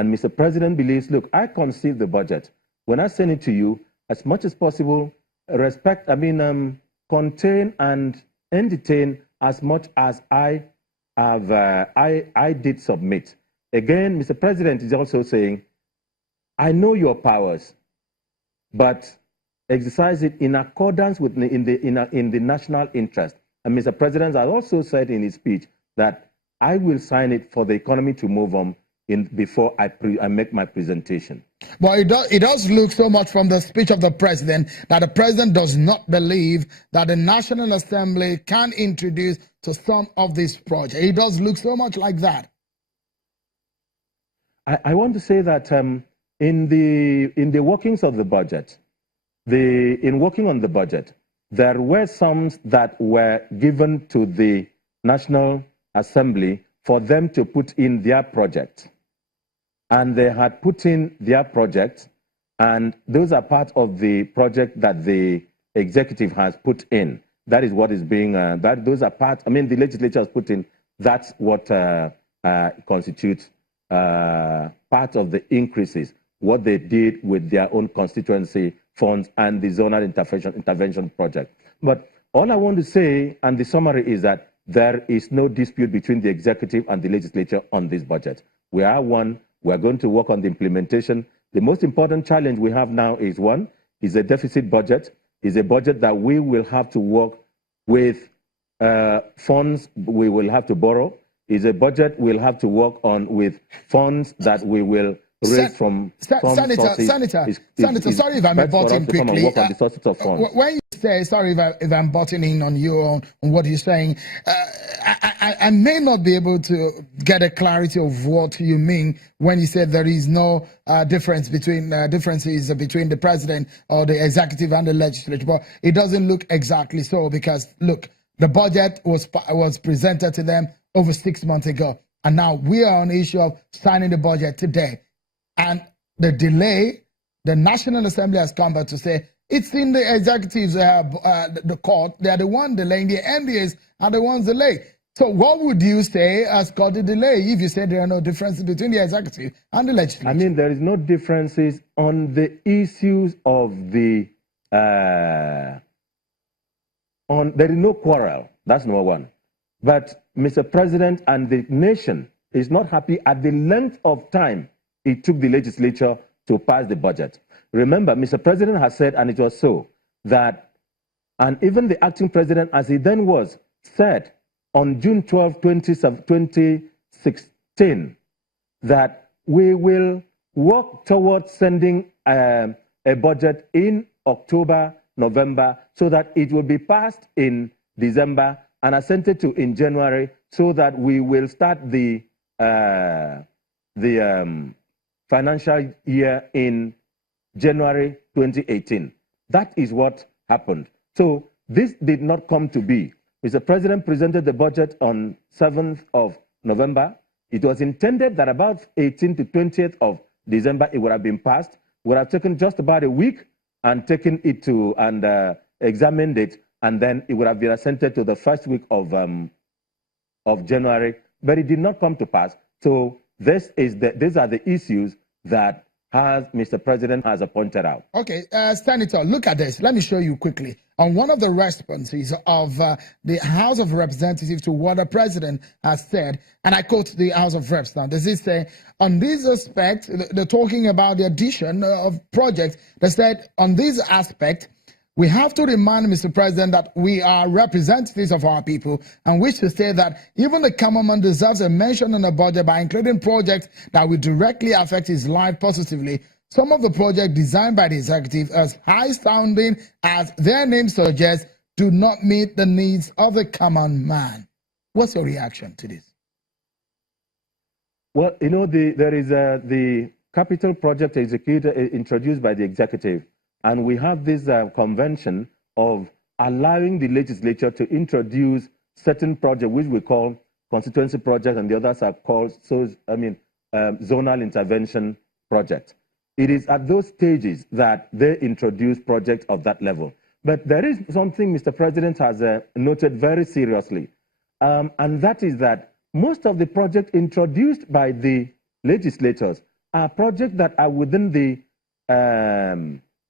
and Mr. President believes, look, I conceive the budget. When I send it to you, as much as possible, contain and entertain as much as I have, I did submit. Again, Mr. President is also saying, I know your powers, but exercise it in accordance with in the national interest. And Mr. President has also said in his speech that I will sign it for the economy to move on before I make my presentation. But it does look so much from the speech of the president that the president does not believe that the National Assembly can introduce to some of these projects. It does look so much like that. I want to say that in the workings of the budget, in working on the budget, there were sums that were given to the National Assembly for them to put in their project. And they had put in their project, and those are part of the project that the executive has put in. That is what is being, those are part, the legislature has put in, that's what constitutes part of the increases, what they did with their own constituency funds and the zonal intervention project. But all I want to say, and the summary is that there is no dispute between the executive and the legislature on this budget. We are one. We are going to work on the implementation. The most important challenge we have now is a deficit budget, is a budget that we will have to work with funds we will have to borrow, is a budget we'll have to work on with funds that we will raise from Senator, sorry if I'm butting quickly. Work on the sources of funds. When you say, sorry if I'm butting in on you on what you're saying, I may not be able to get a clarity of what you mean when you said there is no differences between the president or the executive and the legislature. But it doesn't look exactly so, because look, the budget was presented to them over 6 months ago, and now we are on the issue of signing the budget today. And the delay, the National Assembly has come back to say it's in the executives, the court. They are the one delaying. The NDAs are the ones delaying. So what would you say has caused the delay if you say there are no differences between the executive and the legislature? There is no differences on the issues of the, there is no quarrel. That's number one. But Mr. President and the nation is not happy at the length of time it took the legislature to pass the budget. Remember, Mr. President has said, and it was so, that, and even the acting president, as he then was, said on June 12, 2016, that we will work towards sending a budget in October, November, so that it will be passed in December and assented to in January, so that we will start the financial year in January 2018. That is what happened. So this did not come to be. Mr. President presented the budget on 7th of November. It was intended that about 18th to 20th of December it would have been passed. Would have taken just about a week and taken it to and examined it, and then it would have been assented to the first week of January. But it did not come to pass. So these are the issues that Mr. President has pointed out. Okay, Senator, look at this. Let me show you quickly. On one of the responses of the House of Representatives to what the President has said, and I quote the House of Reps now, does it say, on this aspect, they're talking about the addition of projects, they said, on this aspect, we have to remind Mr. President that we are representatives of our people and wish to say that even the common man deserves a mention in the budget by including projects that will directly affect his life positively. Some of the projects designed by the executive, as high-sounding as their name suggests, do not meet the needs of the common man. What's your reaction to this? Well, there is the capital project introduced by the executive. And we have this convention of allowing the legislature to introduce certain projects, which we call constituency projects, and the others are called zonal intervention projects. It is at those stages that they introduce projects of that level. But there is something Mr. President has noted very seriously, and that is that most of the projects introduced by the legislators are projects that are within the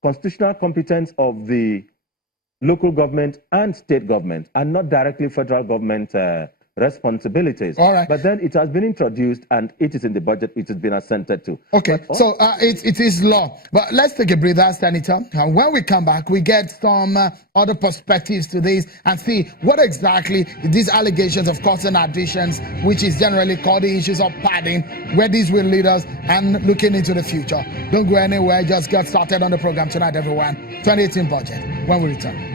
constitutional competence of the local government and state government, and not directly federal government responsibilities. All right. But then it has been introduced and it is in the budget, it has been assented to. Okay, so it is law. But let's take a breather, Senator. And when we come back, we get some other perspectives to this and see what exactly these allegations of cuts and additions, which is generally called the issues of padding, where these will lead us and looking into the future. Don't go anywhere. Just get started on the program tonight, everyone. 2018 budget when we return.